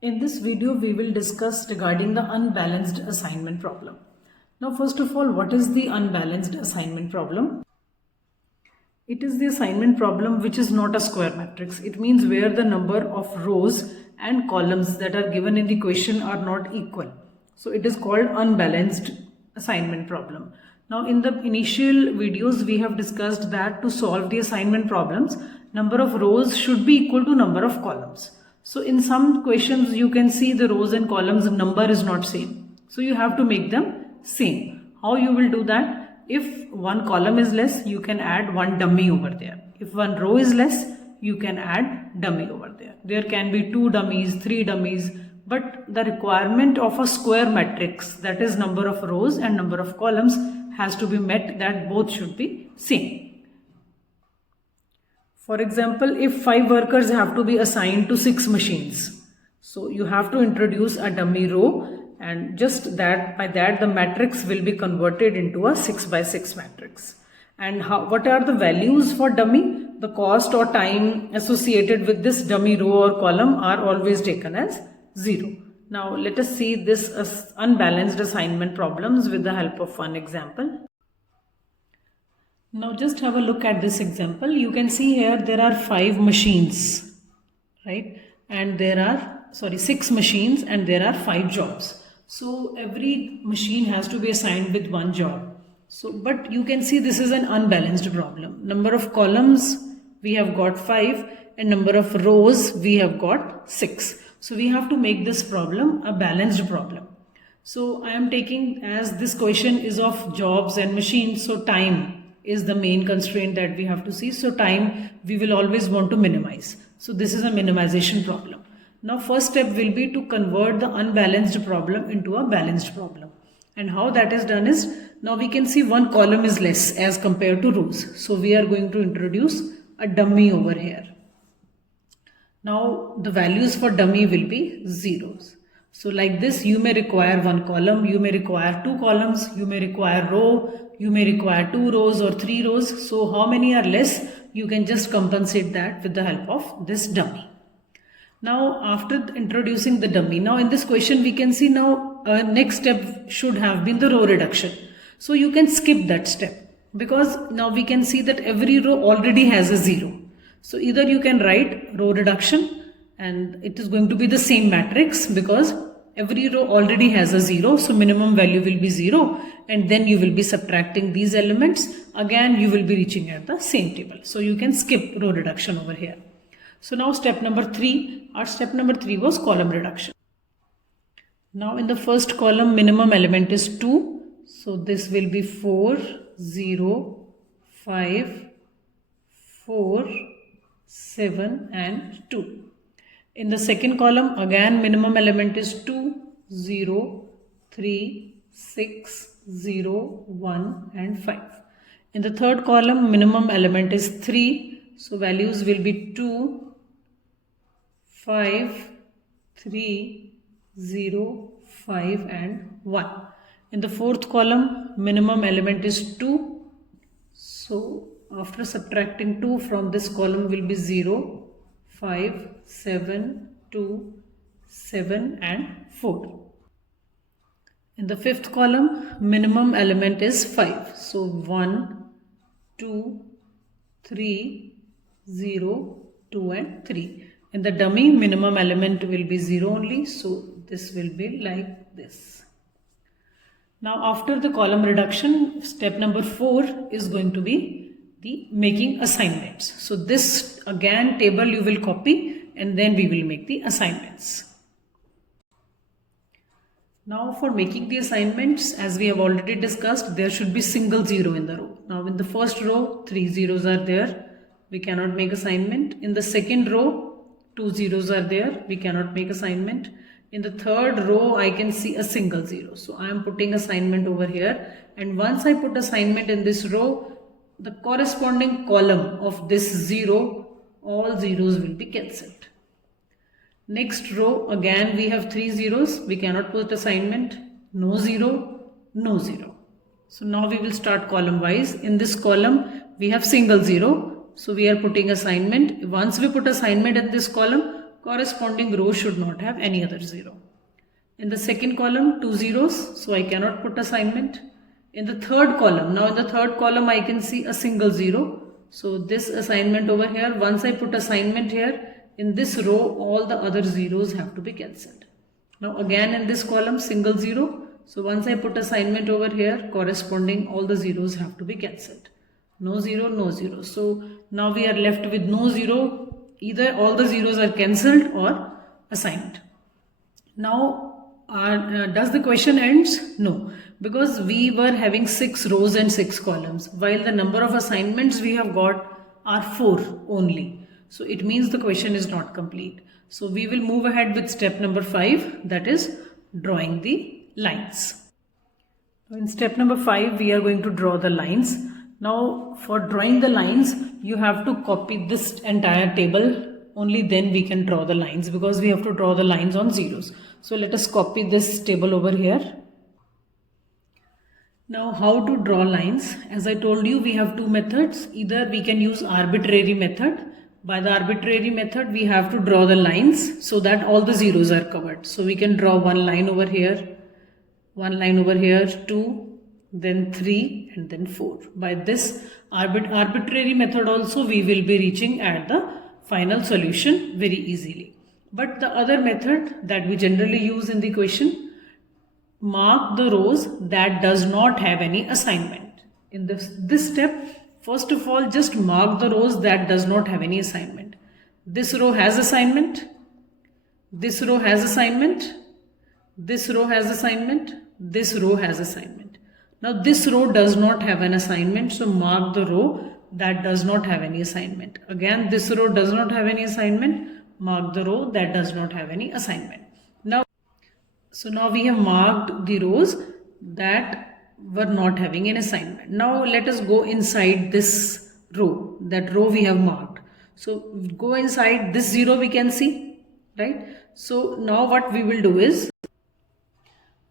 In this video, we will discuss regarding the unbalanced assignment problem. Now, first of all, what is the unbalanced assignment problem? It is the assignment problem which is not a square matrix. It means where the number of rows and columns that are given in the question are not equal. So it is called unbalanced assignment problem. Now, in the initial videos, we have discussed that to solve the assignment problems, number of rows should be equal to number of columns. So in some questions, you can see the rows and columns number is not same. So you have to make them same. How you will do that? If one column is less, you can add one dummy over there. If one row is less, you can add dummy over there. There can be 2 dummies, 3 dummies, but the requirement of a square matrix, that is number of rows and number of columns, has to be met, that both should be same. For example, if 5 workers have to be assigned to 6 machines, so you have to introduce a dummy row, and just that by that the matrix will be converted into a 6 by 6 matrix. And what are the values for dummy? The cost or time associated with this dummy row or column are always taken as 0. Now let us see this as unbalanced assignment problems with the help of one example. Now just have a look at this example. You can see here there are 5 machines, right? And there are 6 machines and there are 5 jobs. So every machine has to be assigned with one job. So but you can see this is an unbalanced problem. Number of columns we have got 5 and number of rows we have got 6. So we have to make this problem a balanced problem. So I am taking, as this question is of jobs and machines, so time is the main constraint that we have to see. So time we will always want to minimize. So this is a minimization problem. Now first step will be to convert the unbalanced problem into a balanced problem. And how that is done is, now we can see one column is less as compared to rows. So we are going to introduce a dummy over here. Now the values for dummy will be zeros. So like this, you may require one column, you may require 2 columns, you may require row, you may require 2 rows or 3 rows. So how many are less? You can just compensate that with the help of this dummy. Now after introducing the dummy, now in this question we can see now next step should have been the row reduction. So you can skip that step because now we can see that every row already has a 0. So either you can write row reduction and it is going to be the same matrix because every row already has a 0. So minimum value will be 0 and then you will be subtracting these elements. Again you will be reaching at the same table. So you can skip row reduction over here. So now step number 3, our step number 3 was column reduction. Now in the first column minimum element is 2. So this will be 4, 0, 5, 4, 7 and 2. In the second column again minimum element is 2, 0, 3, 6, 0, 1 and 5. In the third column minimum element is 3. So values will be 2, 5, 3, 0, 5 and 1. In the fourth column minimum element is 2. So after subtracting 2 from this column will be 0, 5, 7, 2, 7 and 4. In the fifth column minimum element is 5. So 1, 2, 3, 0, 2 and 3. In the dummy minimum element will be 0 only. So this will be like this. Now after the column reduction, step number 4 is going to be the making assignments. So this again table you will copy and then we will make the assignments. Now for making the assignments, as we have already discussed, there should be single 0 in the row. Now in the first row 3 zeros are there, we cannot make assignment. In the second row 2 zeros are there, we cannot make assignment. In the third row I can see a single 0. So I am putting assignment over here, and once I put assignment in this row, the corresponding column of this 0, all zeros will be cancelled. Next row again we have 3 zeros, we cannot put assignment, no 0, no 0. So now we will start column wise. In this column we have single 0, so we are putting assignment. Once we put assignment in this column, corresponding row should not have any other 0. In the second column, 2 zeros, so I cannot put assignment. In the third column, now in the third column I can see a single 0. So this assignment over here, once I put assignment here, in this row all the other zeros have to be cancelled. Now again in this column, single 0. So once I put assignment over here, corresponding all the zeros have to be cancelled. No 0, no 0. So now we are left with no 0. Either all the zeros are cancelled or assigned. Now does the question ends? No, because we were having 6 rows and 6 columns, while the number of assignments we have got are 4 only. So it means the question is not complete. So we will move ahead with step number 5, that is drawing the lines. In step number 5, we are going to draw the lines. Now for drawing the lines, you have to copy this entire table. Only then we can draw the lines, because we have to draw the lines on zeros. So let us copy this table over here. Now how to draw lines? As I told you, we have 2 methods. Either we can use arbitrary method. By the arbitrary method, we have to draw the lines so that all the zeros are covered. So we can draw one line over here, 2, then 3 and then 4. By this arbitrary method also we will be reaching at the final solution very easily. But the other method that we generally use in the question, mark the rows that does not have any assignment. In this step, first of all, just mark the rows that does not have any assignment. This row has assignment, this row has assignment, this row has assignment, this row has assignment. Now this row does not have an assignment, so mark the row that does not have any assignment. Again, this row does not have any assignment, mark the row that does not have any assignment. Now we have marked the rows that were not having an assignment. Now let us go inside this row, that row we have marked. So go inside this 0 we can see, right? So now what we will do is,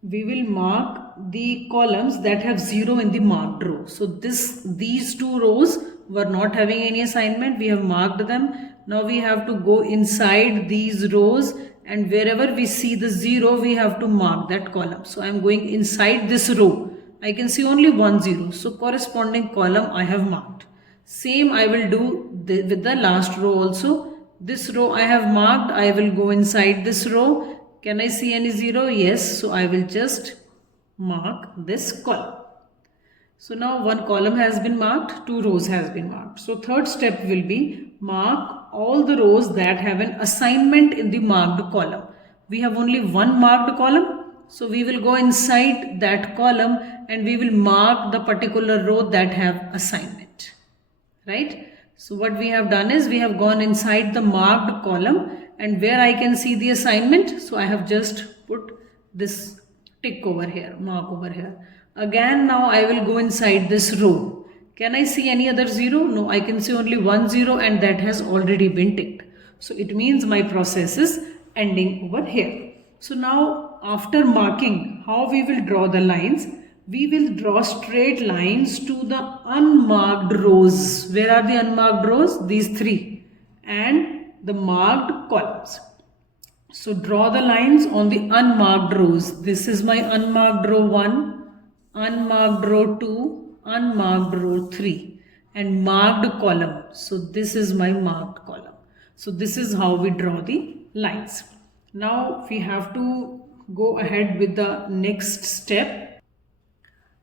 we will mark the columns that have 0 in the marked row. So these 2 rows were not having any assignment. We have marked them. Now we have to go inside these rows, and wherever we see the 0, we have to mark that column. So I am going inside this row. I can see only 1 0. So corresponding column I have marked. Same I will do with the last row also. This row I have marked. I will go inside this row. Can I see any 0? Yes. So I will just mark this column. So now one column has been marked, 2 rows has been marked. So third step will be mark all the rows that have an assignment in the marked column. We have only one marked column. So we will go inside that column and we will mark the particular row that have assignment. Right? So what we have done is, we have gone inside the marked column, and where I can see the assignment, so I have just put this tick over here, mark over here. Again, now I will go inside this row. Can I see any other 0? No, I can see only 1 0, and that has already been ticked. So it means my process is ending over here. So now after marking how we will draw the lines, we will draw straight lines to the unmarked rows. Where are the unmarked rows? These 3. And the marked columns. So draw the lines on the unmarked rows. This is my unmarked row 1, unmarked row 2, unmarked row 3, and marked column. So this is my marked column. So this is how we draw the lines. Now we have to go ahead with the next step.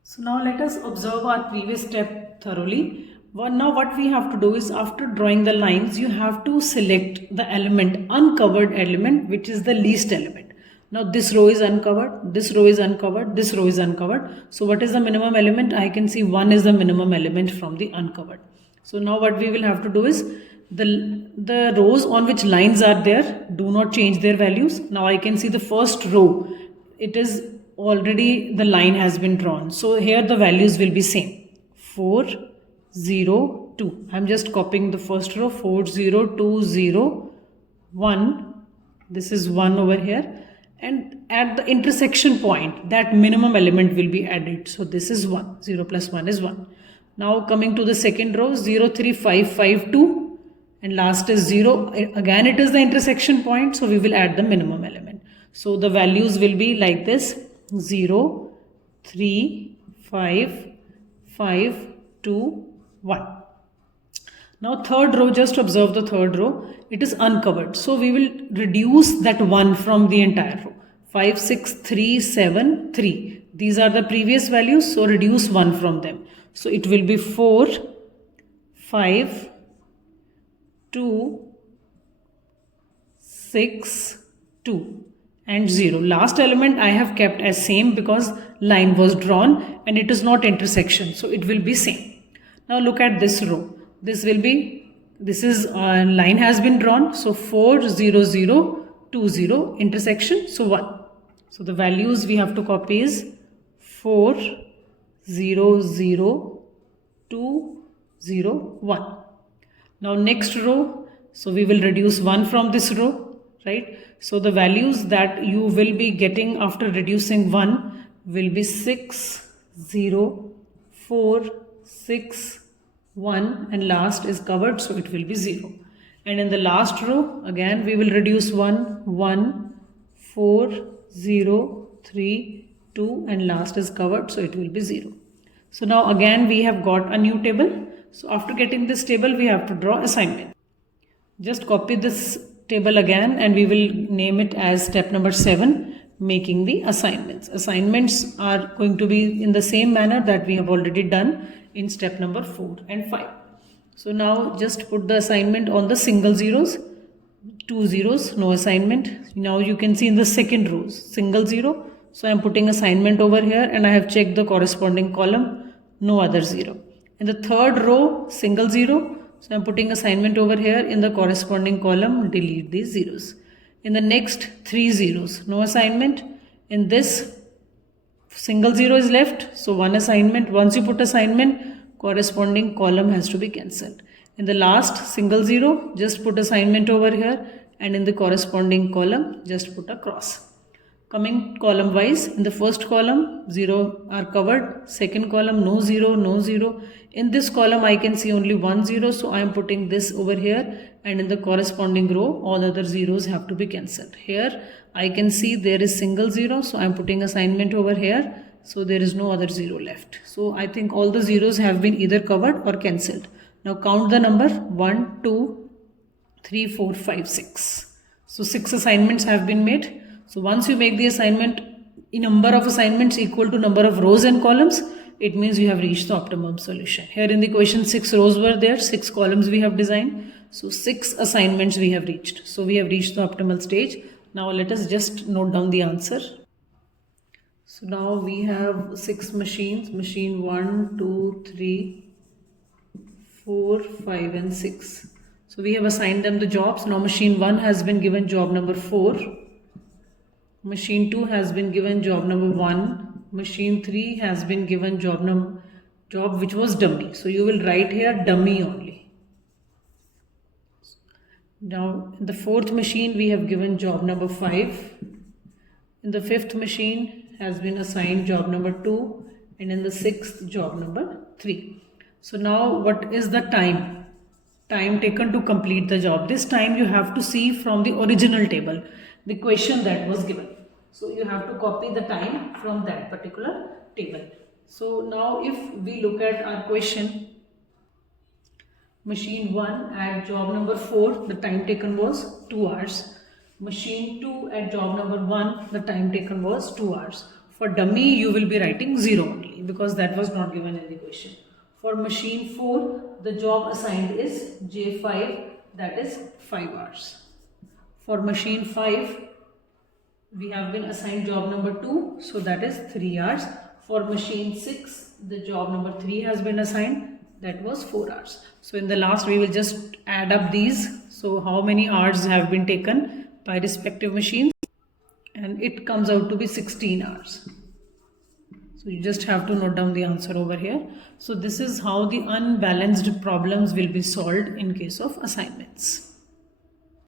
So now let us observe our previous step thoroughly. Now what we have to do is, after drawing the lines, you have to select the element, uncovered element, which is the least element. Now this row is uncovered, this row is uncovered, this row is uncovered. So what is the minimum element? I can see 1 is the minimum element from the uncovered. So now what we will have to do is, the rows on which lines are there, do not change their values. Now I can see the first row, it is already, the line has been drawn. So here the values will be same, 4, 0, 2. I'm just copying the first row, 4, 0, 2, 0, 1. This is 1 over here. And at the intersection point, that minimum element will be added. So this is 1. 0 plus 1 is 1. Now coming to the second row, 0, 3, 5, 5, 2. and last is 0. Again, it is the intersection point, so we will add the minimum element. So the values will be like this: 0, 3, 5, 5, 2, 1. Now third row, just observe the third row, it is uncovered. So we will reduce that 1 from the entire row. 5, 6, 3, 7, 3. These are the previous values, so reduce 1 from them. So it will be 4, 5, 2, 6, 2 and 0. Last element I have kept as same because line was drawn and it is not intersection, so it will be same. Now look at this row. This is line has been drawn, so 4, 0, 0, 2, 0, intersection, so 1. So the values we have to copy is 4, 0, 0, 2, 0, 1. Now next row, so we will reduce 1 from this row, right? So the values that you will be getting after reducing 1 will be 6, 0, 4, 6, 1 and last is covered, so it will be 0. And in the last row, again we will reduce 1, 1, 4, 0, 3, 2 and last is covered, so it will be 0. So now again we have got a new table. So after getting this table, we have to draw assignment. Just copy this table again and we will name it as step number 7, making the assignments. Assignments are going to be in the same manner that we have already done in step number 4 and 5. So now just put the assignment on the single zeros, 2 zeros, no assignment. Now you can see in the second row, single 0. So I am putting assignment over here and I have checked the corresponding column, no other 0. In the third row, single 0. So I am putting assignment over here in the corresponding column, delete these zeros. In the next 3 zeros, no assignment. In this, single 0 is left, so 1 assignment. Once you put assignment, corresponding column has to be cancelled. In the last single 0, just put assignment over here and in the corresponding column, just put a cross. Coming column wise, in the first column 0 are covered, second column no 0, no 0. In this column I can see only 1 0, so I am putting this over here and in the corresponding row all other zeros have to be cancelled. Here I can see there is single 0, so I am putting assignment over here, so there is no other 0 left. So I think all the zeros have been either covered or cancelled. Now count the number 1, 2, 3, 4, 5, 6. So 6 assignments have been made. So once you make the assignment in number of assignments equal to number of rows and columns, it means you have reached the optimum solution. Here in the question 6 rows were there, 6 columns we have designed. So 6 assignments we have reached. So we have reached the optimal stage. Now let us just note down the answer. So now we have 6 machines, machine 1, 2, 3, 4, 5 and 6. So we have assigned them the jobs. Now machine 1 has been given job number 4. Machine 2 has been given job number 1. Machine 3 has been given job which was dummy. So you will write here dummy only. Now in the 4th machine we have given job number 5. In the 5th machine has been assigned job number 2 and in the 6th job number 3. So now what is the time taken to complete the job? This time you have to see from the original table, the question that was given. So you have to copy the time from that particular table. So now if we look at our question, machine 1 at job number 4, the time taken was 2 hours. Machine 2 at job number 1, the time taken was 2 hours. For dummy you will be writing 0 only because that was not given in the question. For machine 4, the job assigned is J5, that is 5 hours. For machine 5, we have been assigned job number 2, so that is 3 hours. For machine 6, the job number 3 has been assigned, that was 4 hours. So in the last we will just add up these. So how many hours have been taken by respective machines, and it comes out to be 16 hours. So you just have to note down the answer over here. So this is how the unbalanced problems will be solved in case of assignments.